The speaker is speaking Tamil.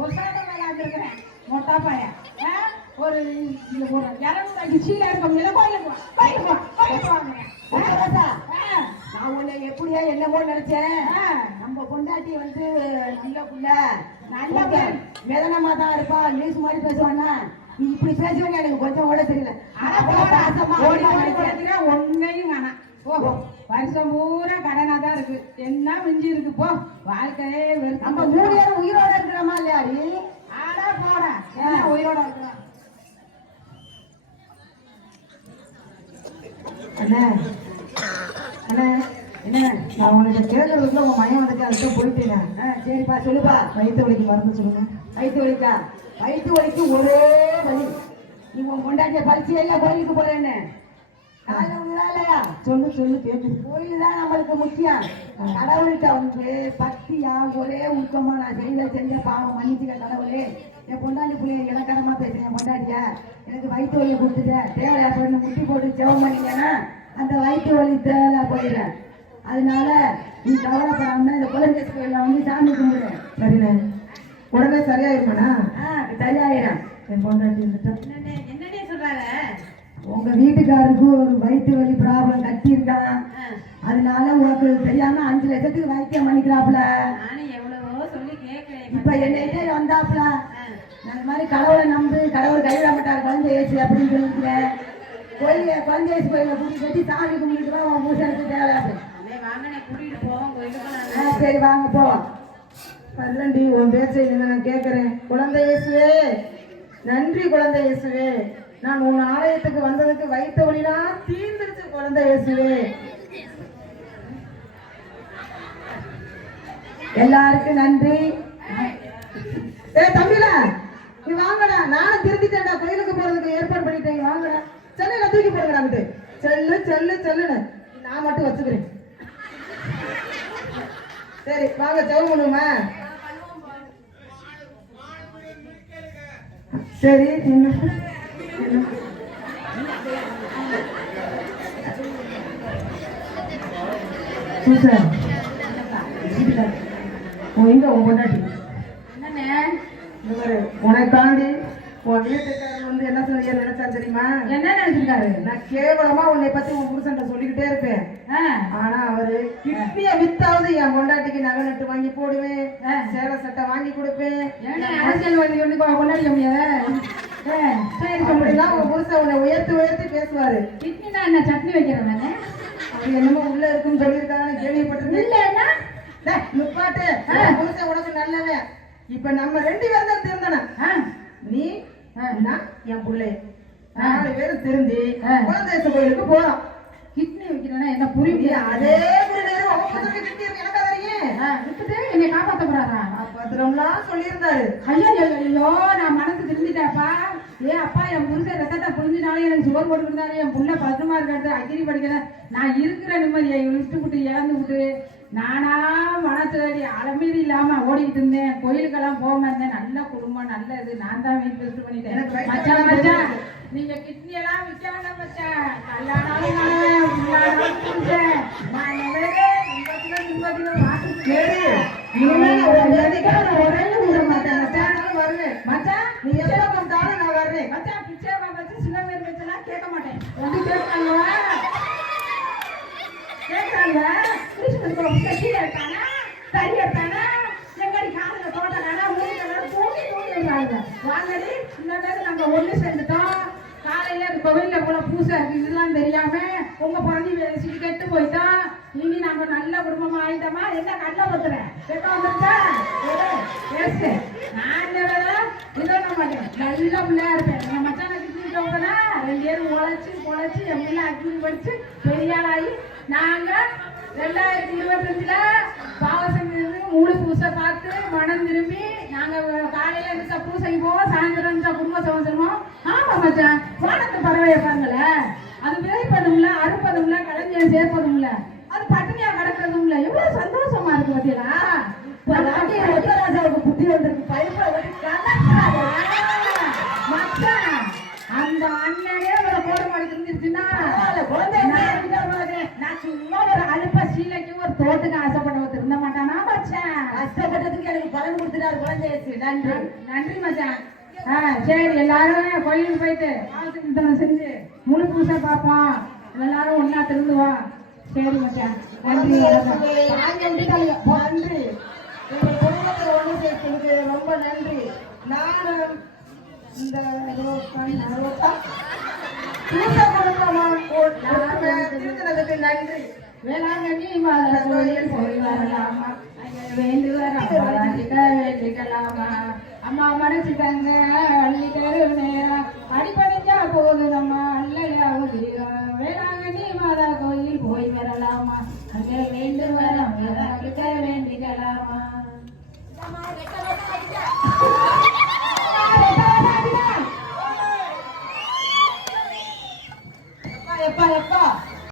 மொட்டா பையன் ஒரு 200 சீல இருக்க கோயிலுக்கு நான் உன்னை எப்படியா என்னமோ நினைச்சேன். நம்ம பொண்டாட்டி வந்து நல்ல புள்ள நல்ல மெதனமா தான் இருப்பா. நியூஸ் மாதிரி பேசுவானா நீ இப்படி பேசுவேன்னு எனக்கு கொஞ்சம் கூட தெரியல. ஒன்னையும் வேணாம் ஓஹோ வருஷம் பூரா கடனா தான் இருக்கு. என்ன மிஞ்சி இருக்கு போ வாழ்க்கையே நம்ம 3 பேரும் உயிரோட இருக்கிறோமா இல்லையாடி? ஆடா போட உயிரோட இருக்கிறோம். அண்ணா அண்ணா என்ன நான் உனக்கு கேட்கறதுக்குள்ள உன் மயம் வந்துட்டு அதுக்கு போயிட்டேன். சரிப்பா சொல்லுப்பா. வயிற்று வலிக்கு மருந்து சொல்லுங்க. வயிற்று வலிக்கா? வயிற்று வலிக்கு ஒரே வலி. நீ உன் கொண்டாட்டிய பரிசையெல்லாம் கோயிலுக்கு போறேன்னு சொல்லு சொல்லு கேட்குது. கோயில் தான் நம்மளுக்கு முக்கியம். கடவுள்கிட்ட வந்து பக்தியா ஒரே ஊக்கமா நான் செஞ்ச பாவம் மன்னிச்சுக்க கடவுளே. என் பொண்டாட்டி பிள்ளைய இலக்கரமா பேசுறேன். என் பொண்டாட்டியா எனக்கு வயிற்று வலியை கொடுத்துட்டேன். தேவையா பொண்ணு முட்டி போட்டு செவம் பண்ணிங்கன்னா அந்த வயிற்று வலி தேவை போயிடுறேன். அதனால நீ கவலைப்படாம இந்த குழந்தை கோயில வந்து சாமி கும்பிடுறேன். சரிண்ணே உடனே சரியாயிருமாண்ணா? சரியாயிரும். என் பொண்டாட்டி என்னன்னே சொல்றாங்க உங்க வீட்டுக்காருக்கு ஒரு வயிற்று வலி ப்ராப்ளம் கட்டியிருக்கான். அதனால உனக்கு தெரியாம 5 லட்சத்துக்கு வைத்தியம் பண்ணிக்கிறாப்புல. இப்ப என்னைட்டே வந்தாப்புல அந்த மாதிரி கடவுளை நம்பு கடவுள் கைவிட மாட்டார் குழந்தை ஏசு அப்படின்னு சொல்லிக்கிறேன். கோயில குழந்தை ஏசு கோயில கூட்டி கட்டி சாமி கும்பிட்டு தான் உன் பூசனுக்கு தேவை. சரி வாங்க போ. பல்லண்டி உன் பேச்சை நான் கேட்கிறேன். குழந்தை இயேசுவே நன்றி. குழந்தை இயேசுவே நான் உன் ஆலயத்துக்கு வந்ததுக்கு வைத்த வழினா தீர்ந்துருச்சு. குழந்தை இயேசுவே எல்லாருக்கும் நன்றி. தம்பிலா நீ வாங்கடா. நானும் திருத்திட்டேன்டா. கோயிலுக்கு போறதுக்கு ஏற்பாடு பண்ணிட்டேன். வாங்கடா. சென்னையில தூக்கி போடுங்கடா. செல்லு செல்லு செல்லுன்னு நான் மட்டும் வச்சுக்கிறேன். சரி வாங்க செவ் பண்ணுமா? சரி உனக்காண்டி உன் வீட்டுக்காரர் வந்து என்ன சொல்ல நினைச்சா தெரியுமா? என்ன நினைச்சிருக்காரு? நான் கேவலமா உன்னை பத்தி உன் புருஷன் சொல்லிக்கிட்டே இருப்பேன். ஆனா அவரு கிட்னிய வித்தாவது என் பொண்டாட்டிக்கு நகை நட்டு வாங்கி போடுவேன். சேலை சட்டை வாங்கி கொடுப்பேன். அரசியல் வாங்கி கொண்டாடிக்க முடியாது. சரி சொல்றீங்களா? உன் புருஷன் உன்னை உயர்த்தி உயர்த்தி பேசுவாரு. கிட்னினா என்ன சட்னி வைக்கிறேன்? அது என்னமோ உள்ள இருக்குன்னு சொல்லியிருக்காங்க கேள்விப்பட்டிருக்கேன். நிப்பாட்டு. புருஷன் உனக்கு நல்லவன். இப்ப நம்ம 2 பேரும் தான் திருந்தன. நீ என் பிள்ளை 4 பேரும் திருந்தி குழந்தை கோயிலுக்கு போறோம். கிட்னி வைக்கிறேன்னா என்ன புரியுது? அதே என்னை காப்பாத்த போறாரா? காப்பாத்துறோம்லாம் சொல்லியிருந்தாரு. ஐயோ நான் மனசு திருந்திட்டாப்பா. அப்பா என் புருஷன் ரத்தத்தை புரிஞ்சினாலும் எனக்கு சோறு போட்டுருந்தாரு. என் புள்ள பத்திரமா இருக்கிறது அக்கிரி படிக்கிறேன். நான் இருக்கிற நிம்மதியை விட்டு விட்டு இழந்து விட்டு நானா மனசு அலமீதி இல்லாம ஓடிக்கிட்டு இருந்தேன். கோயிலுக்கெல்லாம் போகாம இருந்தேன். நல்ல குடும்பம் நல்ல இது. நான் தான் வீட்டு பெஸ்ட் பண்ணிட்டேன். மச்சான் மச்சான் நீங்க கிட்னி எல்லாம் விற்க வேண்டாம் மச்சான். கல்யாணம் கேட்க மாட்டேன். கேட்கறாங்க கீழே எடுத்தானா தறி எடுத்தானா எங்கடி காலையில தோட்டக்கானா தூக்கி விடுறாங்க. வாங்கடி இந்த பேர் நாங்க ஒண்ணு சேர்ந்துட்டோம். காலையில கோவில்ல போல பூசை இருக்கு இதெல்லாம் தெரியாம உங்க பிறந்தி வேலைக்கு கெட்டு போயிட்டோம். இனி நாங்க நல்ல குடும்பமா ஆயிட்டோமா? என்ன கண்ண பத்துறேன் கெட்ட வந்துருச்சா? நான் இதெல்லாம் மாட்டேன். நல்ல பிள்ளையா இருப்பேன். எங்க மச்சான கிட்டிட்டோம்னா 2 பேரும் உழைச்சு என் பிள்ளை அக்னி படிச்சு பெரியாளாகி நாங்க 2025 பாவசங்க மூணு பூசை பார்த்து மனம் திரும்பி நாங்க காலையில இருந்த பூசைக்கு போவோம். சாயந்தரம் இருந்த குடும்ப சவசனமோ. ஆமா மச்சான் வானத்து பறவை இருப்பாங்கல்ல அது விதைப்பதும்ல அறுப்பதும்ல கலைஞர் சேர்ப்பதும்ல அது பட்டினியா கிடக்கிறதும் இல்ல. எவ்வளவு சந்தோஷமா இருக்கு பார்த்தீங்களா? ராஜாவுக்கு புத்தி வந்திருக்கு. மச்சான் அந்த அண்ணனே ஒரு கோடு மாடி இருந்துச்சுன்னா நான் சும்மா ஒரு அழுப்ப சீலைக்கு ஒரு தோட்டுக்கு ஆசைப்பட இருந்த மாட்டானா? மச்சான் கஷ்டப்பட்டதுக்கு எனக்கு பலன் கொடுத்துட்டாரு. தொலைஞ்சிருச்சு. நன்றி நன்றி மச்சான். சரி எல்லாரும் கோயிலுக்கு போயிட்டு ஆசீர்வாதம் செஞ்சு முழு பூசை பார்ப்போம். எல்லாரும் ஒன்னா திருந்துவோம். சரி மச்சான். நன்றி. நன்றி. எங்க குடும்பத்தை ஒண்ணு சேர்த்ததுக்கு ரொம்ப நன்றி. நானும் இந்த திருத்தினதுக்கு நன்றி. வேளாங்கண்ணி மாதா கோயில் போய் வரலாமா, வேண்டிக்கலாமா, அம்மா மனசு தங்க அள்ளி தரும் நேரம் அடிப்படைஞ்சா போதுதம்மா அல்லையாவது. வேளாங்கண்ணி மாதா கோயில் போய் வரலாமா, அங்க வேண்டு வரம் வேண்டிக்கலாமா. எப்பா எப்பா